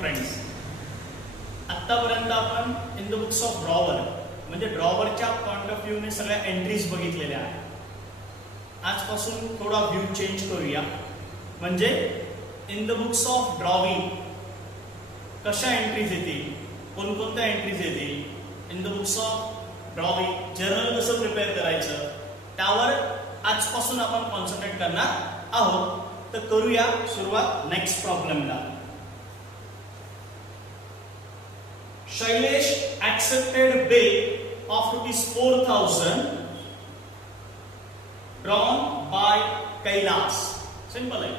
Friends, आतापर्यंत आपण in the books of drawer म्हणजे ड्रॉवरच्या पॉइंट ऑफ व्ह्यूने सगळ्या एंट्रीज बघितलेल्या आहेत. आजपासून थोडा व्ह्यू चेंज करूया. म्हणजे in the books of drawing कशा एंट्रीज येतील, कोणकोणत्या एंट्रीज येतील, in the books of drawing journal कसं प्रिपेअर करायचं त्यावर आजपासून आपण कॉन्सन्ट्रेट करणार आहोत. तर करूया सुरुवात नेक्स्ट प्रॉब्लेमला. Shailesh accepted bill of ₹4,000 drawn by Kailas. Simple आहे.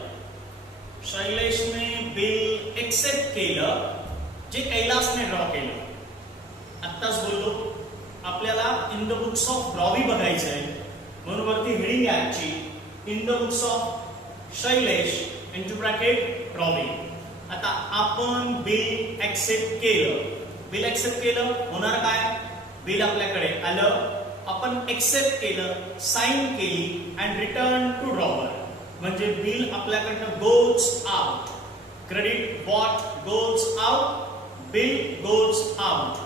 शैलेशने बिल एक्सेप्ट केलं जे कैलासने ड्रॉ केलं. आत्ताच बोललो आपल्याला in the books of drawee बघायचं आहे म्हणून वरती हेडिंग याची in the books of Shailesh into bracket drawing. आता आपण बिल एक्सेप्ट केलं. बिल एक्सेप्ट केलं होणार काय, बिल आपल्याकडे आलं, आपण एक्सेप्ट केलं, साइन केली अँड रिटर्न टू ड्रॉवर. म्हणजे बिल आपल्याकडनं goes out. Credit what goes out, bill goes out.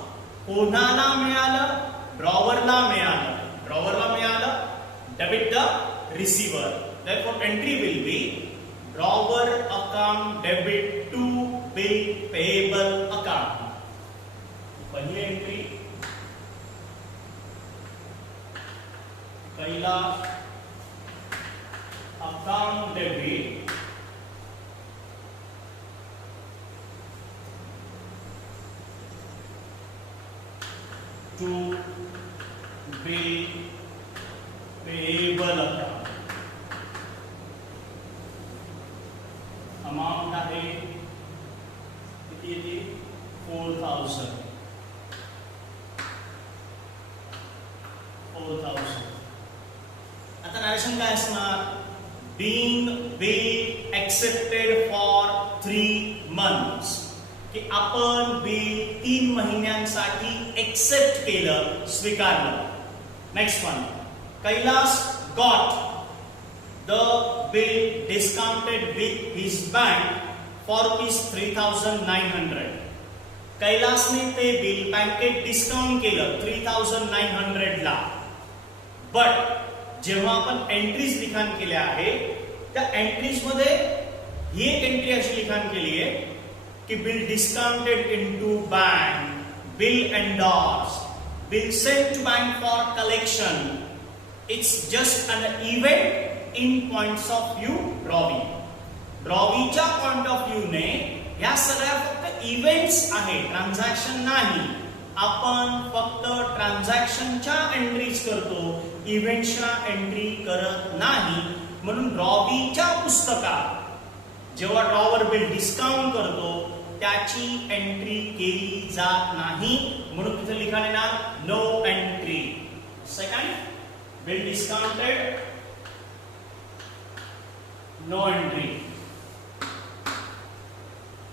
कोणाला मिळालं, ड्रॉवरला मिळालं. ड्रॉवरला मिळालं, debit the receiver. therefore entry will be drawer account debit to bill payable account. पहिली entry Kailas account debit to bill payable account. Amount आहे किती येते, 4,000. आता narration काय असणार, being bill accepted for 3 months. की आपण बिल 3 महिन्यांसाठी एक्सेप्ट केलं, स्वीकारलं. Next one, Kailas got the bill discounted with his bank for ₹3,900. कैलासने ते बिल बँकेत डिस्काउंट केलं 3,900 ला. बट जेव्हा आपण एंट्रीज लिखाण केल्या आहे त्या एंट्रीज मध्ये ही एक एंट्री अशी लिखाण केली आहे की bill discounted into bank, bill endorse, bill sent to bank for collection. It's just an event in points of view drawee. ड्रॉवीच्या पॉइंट ऑफ व्ह्यूने या सगळ्या फक्त इव्हेंट्स आहे, ट्रान्झॅक्शन नाही. आपण फक्त ट्रान्झॅक्शनच्या एंट्रीज करतो, इव्हेंट्सच्या एंट्री करत नाही. म्हणून ड्रॉवीच्या पुस्तकात जेव्हा ड्रॉवर बिल डिस्काउंट करतो त्याची एंट्री केली जात नाही. म्हणून तिथे लिखाण येणार no entry. Second, bill discounted, no entry.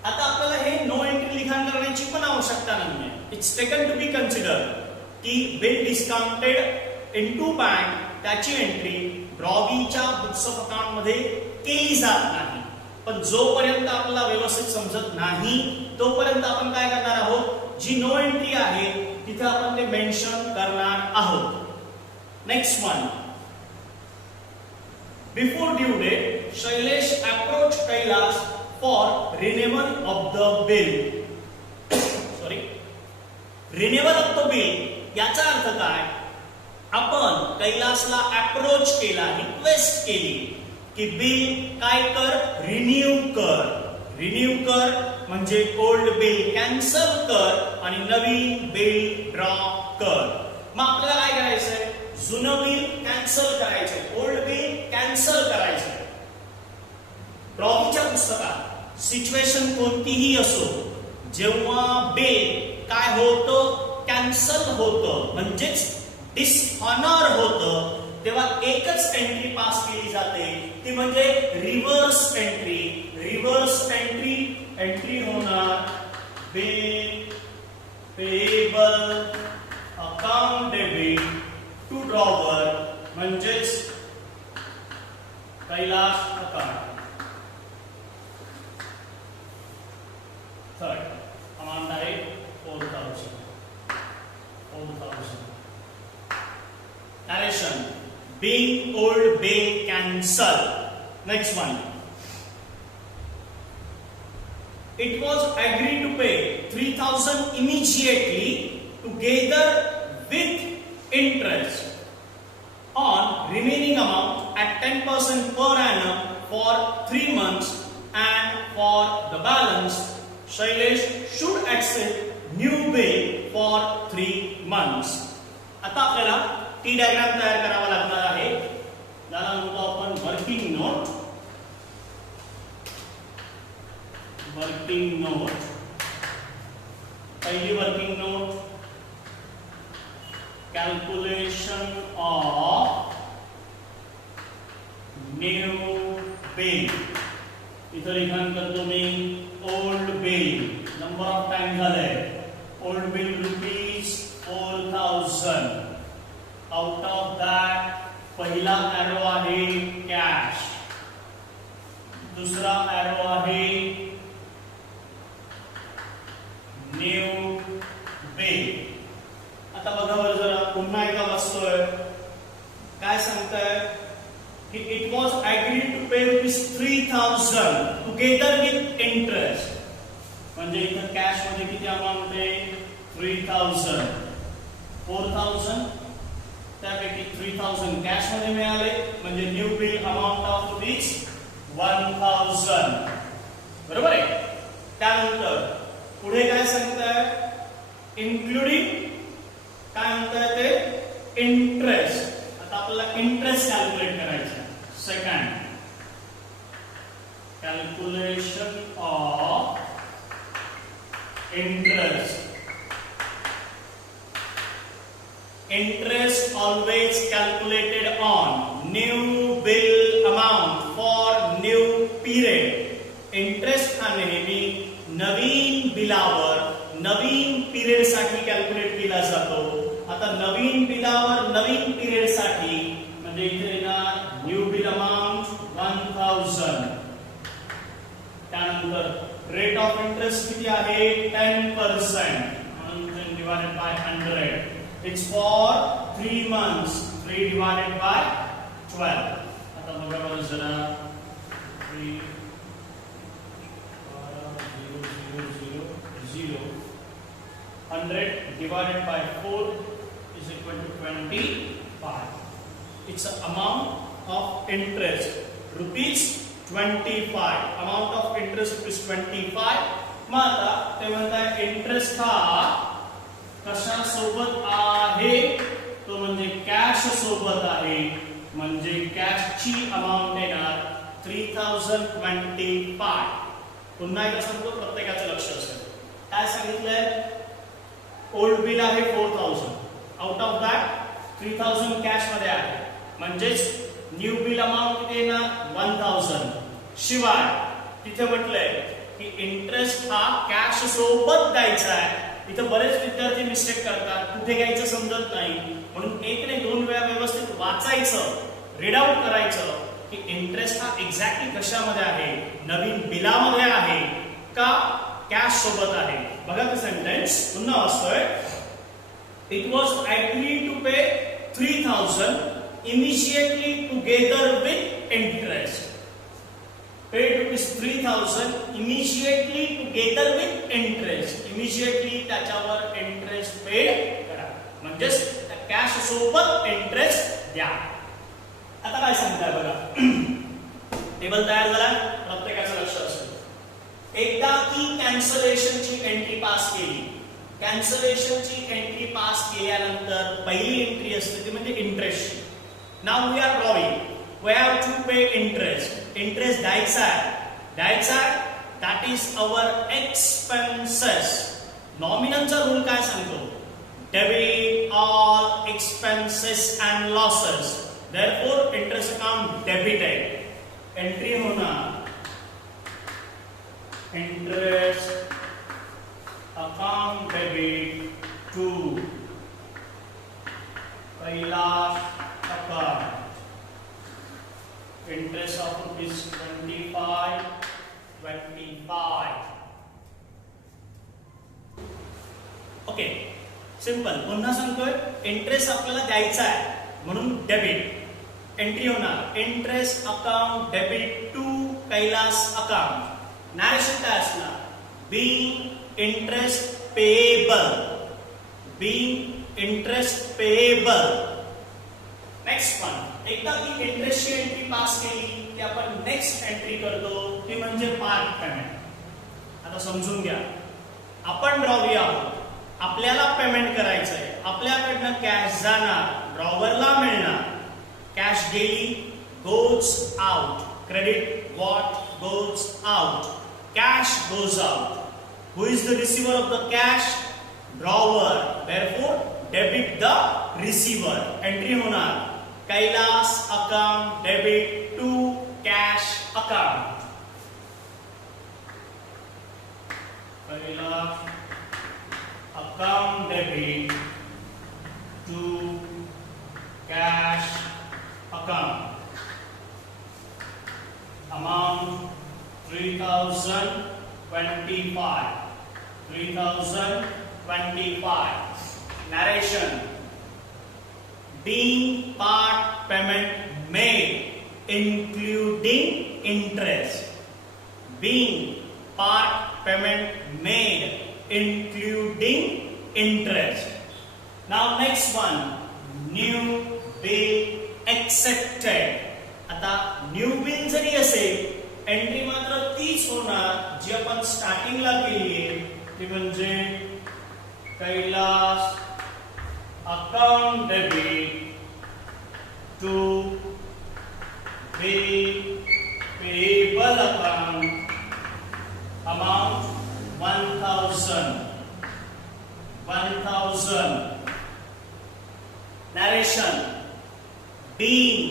आता आपल्याला हे नो एंट्री लिखाण करण्याची पण आवश्यकता नाहीये. It's taken to be consider की बिल डिस्काउंटेड इनटू बँक त्याची एंट्री ड्रॉवीच्या बुक्स ऑफ अकाउंट मध्ये केली जात नाही. पण जोपर्यंत आपल्याला व्यवस्थित समजत नाही तोपर्यंत आपण काय करणार आहोत, जी नो एंट्री आहे तिथे आपण ते मेन्शन करणार आहोत. Next one, before due date Shailesh approach Kailas for renewal of the bill. Sorry, renewal of the bill याचा अर्थ काय, आपण कैलासला अप्रोच केला, रिक्वेस्ट केली की बिल काय कर, रिन्यू कर. रिन्यू कर म्हणजे ओल्ड बिल कॅन्सल कर आणि नवीन बिल ड्रॉ कर. मग आपल्याला काय करायचंय, जुनं बिल कॅन्सल करायचंय, ओल्ड बिल कॅन्सल करायचंय. ड्रॉवीच्या पुस्तकात सिच्युएशन कोणतीही असो, जेव्हा बिल काय होतं, कॅन्सल होतं म्हणजेच डिसऑनर होतं, तेव्हा एकच एंट्री पास केली जाते, ती म्हणजे reverse entry. Reverse entry entry होणार bill payable account debit to drawer म्हणजेच Kailas account. Third, Narration. Being Old Bay cancel. Next one. It was agreed to pay 3,000 immediately together with interest on remaining amount at 10% per annum for 3 months, and for the balance Shailesh should accept new bill for 3 months. आता आपल्याला T diagram तयार करावा लागणार आहे. त्याला म्हणतो आपण working note. Working note. पहिली working note, calculation of new bill. इथं लिखाण करतो मी old bill. Number of time झालंय. Old bill rupees 4,000. Out of that पहिला एरो आहे कॅश, दुसरा एरो आहे न्यू बिल. आता बघा बरं जरा पुन्हा एकदा वाचतोय. काय सांगताय की it was agreed to pay ₹3,000 together with interest. म्हणजे इथं कॅश मध्ये किती अमाउंट आहे? 3,000. 4,000 त्यापैकी 3,000 कॅश मध्ये मिळाले, म्हणजे न्यू बिल अमाउंट ऑफ ₹1,000. बरोबर आहे. त्यानंतर पुढे काय सांगताय? इन्क्लुडिंग काय म्हणताय ते इंटरेस्ट. आता आपल्याला इंटरेस्ट कॅल्क्युलेट करायचं. Second, calculation of interest. Interest always calculated on new bill amount for new period. Interest हा नेहमी नवीन बिलावर नवीन पिरियड साठी कॅल्क्युलेट केला जातो. आता नवीन बिलावर नवीन पिरियड साठी म्हणजे इथे येणार न्यू बिल अमाउंट 1,000. त्यानंतर रेट ऑफ इंटरेस्ट किती आहे? 10%. म्हणून divided by 100. It's for 3 months. 3 divided by 12. आता बघा बरं जरा 3 0 100 divided by 4 is equal to 25. It's an amount of interest ₹25. Amount of interest is 25. मग आता ते म्हणताय इंटरेस्ट हा कशा सोबत आहे? तो म्हणजे कॅश सोबत आहे. म्हणजे कॅशची अमाउंट येणार 3,025. पुन्हा एकदा सांगतो, प्रत्येकाचं लक्ष असेल. काय सांगितलंय? ओल्ड बिल आहे 4,000. आउट ऑफ दॅट 3,000 कॅश मध्ये आहे, म्हणजेच न्यू बिल अमाउंट किती येणार? 1,000. शिवाय तिथे म्हटलंय की इंटरेस्ट हा कॅश सोबत द्यायचा आहे. इथं बरेच विद्यार्थी मिस्टेक करतात, कुठे घ्यायचं समजत नाही, म्हणून एक नाही 2 वेळा व्यवस्थित वाचायचं, रीड आउट करायचं की इंटरेस्ट हा एक्झॅक्टली कशामध्ये आहे? नवीन बिलामध्ये आहे का कॅश सोबत आहे? बघा ते सेंटेन्स पुन्हा वाचतोय. It was agreed to pay 3,000 immediately together with interest. Paid ₹3,000 immediately together with interest. Immediately त्याच्यावर इंटरेस्ट पेड करा, म्हणजेच कॅश सोबत इंटरेस्ट द्या. आता काय सांगताय बघा. टेबल तयार झाला, प्रत्येकाचं लक्ष असेल. एकदा की कॅन्सलेशनची एंट्री पास केली. कॅन्सलेशनची एंट्री पास केल्यानंतर पहिली एंट्री असते ती म्हणजे interest. Now we are drawing. We have to pay interest. Interest द्यायचा आहे. That is our expenses. नॉमिनलचा रूल काय सांगतो? Debit all expenses and losses. Therefore, interest account debited. Entry होणार interest account debit to पहिला account. Interest of ₹25. Okay, simple. पुन्हा सांगतोय, interest आपल्याला द्यायचा आहे. म्हणून डेबिट एंट्री होणार interest account debit to Kailas account. Narration काय असणार being interest payable being interest payable. Next one एकदा की इंटरेस्टची एंट्री पास केली की आपण नेक्स्ट एंट्री करतो ती म्हणजे पार्ट पेमेंट. आता समजून घ्या आपण ड्रॉवी आहोत आपल्याला पेमेंट करायचं आहे आपल्याकडनं कॅश जाणार ड्रॉवरला मिळणार. कॅश गेली goes out credit what goes out cash goes out. Who is the receiver of the cash drawer therefore debit the receiver. Entry होणार Kailas account debit to cash account. Kailas account debit to cash account. Amount 3025. 3025. Narration. Being part payment made including interest. Being part payment made including interest. Now next one new bill accepted. आता new bill जरी असेल entry मात्र तीच होणार जी आपण स्टार्टिंगला केली आहे ती म्हणजे Kailas account debit to bill payable account amount 1000. Narration. Being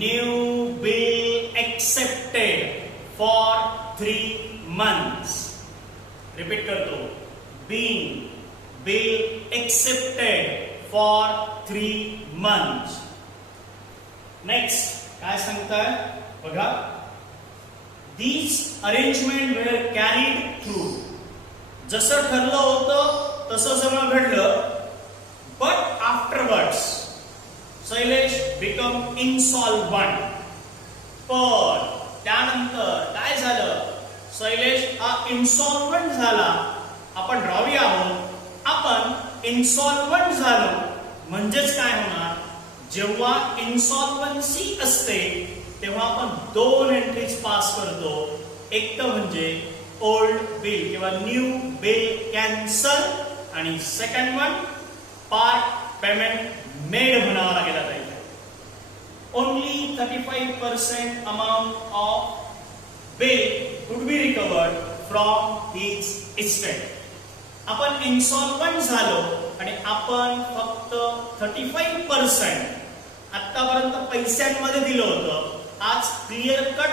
new bill accepted for 3 months. Repeat करतो. Being bill accepted for 3 months. Next काय सांगताय बघा. These arrangement were carried through. जसं ठरलं होतं तसं सगळं घडलं. But afterwards, Shailesh become insolvent. पण त्यानंतर काय झालं शैलेश हा इन्सॉल्वंट झाला. आपण ड्रॉवी आहोत आपण इन्सॉल्वंट झालो म्हणजेच काय होणार जेव्हा इन्सॉल्वन्सी असते तेव्हा आपण 2 एंट्रीज पास करतो. एक तर म्हणजे ओल्ड बिल किंवा न्यू बिल कॅन्सल आणि second one part payment made म्हणावा लागेल. Only 35% amount of bill would be recovered from his estate. आपण इन्सॉल्वंट झालो आणि आपण फक्त 35% आतापर्यंत पैशांमध्ये दिलं होतं. आज क्लिअर कट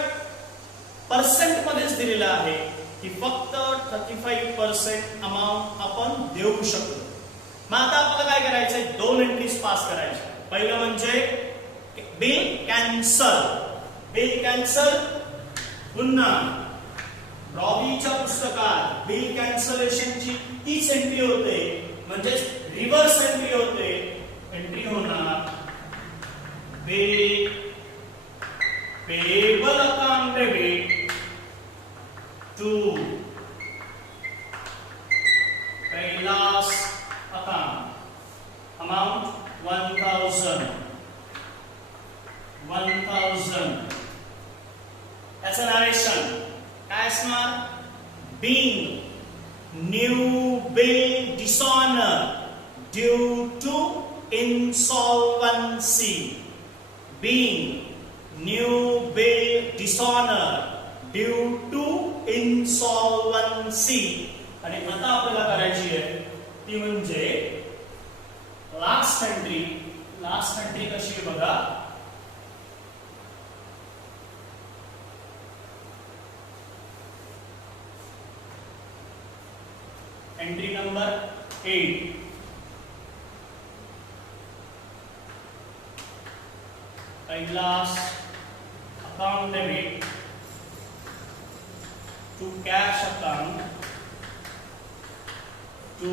पर्सेंट मध्येच दिलेलं आहे की फक्त 35% अमाउंट आपण देऊ शकतो. मग आता आपल्याला काय करायचंय 2 एंट्रीज पास करायच्या. पहिलं म्हणजे बिल कॅन्सल. बिल कॅन्सल पुन्हा रॉबीच्या पुस्तकात बिल कॅन्सलेशनची तीच एंट्री होते म्हणजे रिव्हर्स एंट्री होते. एंट्री होणार bill payable account debit to Kailas account amount 1000. That's a narration. काय असणार being new bill dishonor due to insolvency. Being new bill dishonor due to insolvency. आणि आता आपल्याला करायची आहे ती म्हणजे लास्ट एंट्री. लास्ट एंट्री कशी आहे बघा. Entry number 8. Kailas account debit to cash account to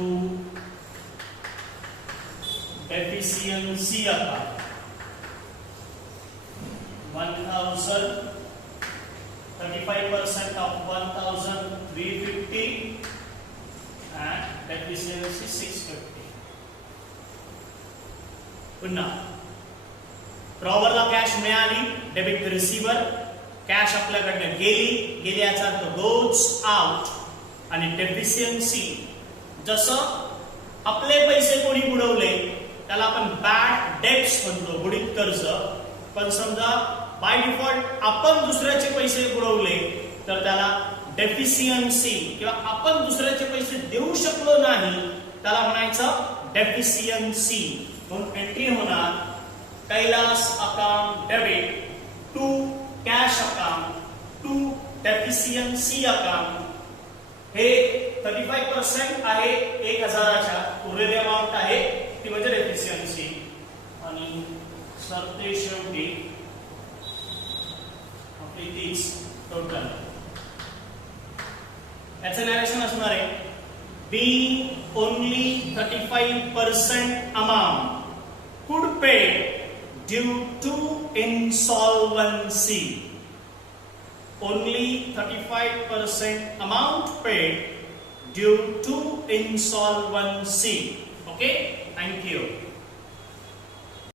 deficiency account 1000, 35% of 1350 and deficiency 650. पुन्हा ड्रॉवरला कॅश मिळाली, डेबिट टू रिसिव्हर, कॅश आपल्याकडे गेली याचा अर्थ गोज आउट. आणि डेफिशियन्सी, जसं आपले पैसे कोणी बुडवले त्याला आपण बॅड डेट्स म्हणतो, बुडीत कर्ज. पण समजा बाय डिफॉल्ट आपण दुसऱ्याचे पैसे बुडवले तर त्याला डेफिशियन्सी, किंवा आपण दुसऱ्याचे पैसे देऊ शकलो नाही त्याला म्हणायचं डेफिशियन्सी. म्हणून एंट्री होणार Kailas account debit to cash account to deficiency account. हे 35% आहे 1000च्या, उरलेली अमाऊंट आहे ती म्हणजे डेफिशियन्सी. आणि सरते शेवटी आपली तीच टोटल. याचं नॅरेशन असणार आहे being only 35% amount could pay due to insolvency. Only 35% amount paid due to insolvency. Okay, thank you.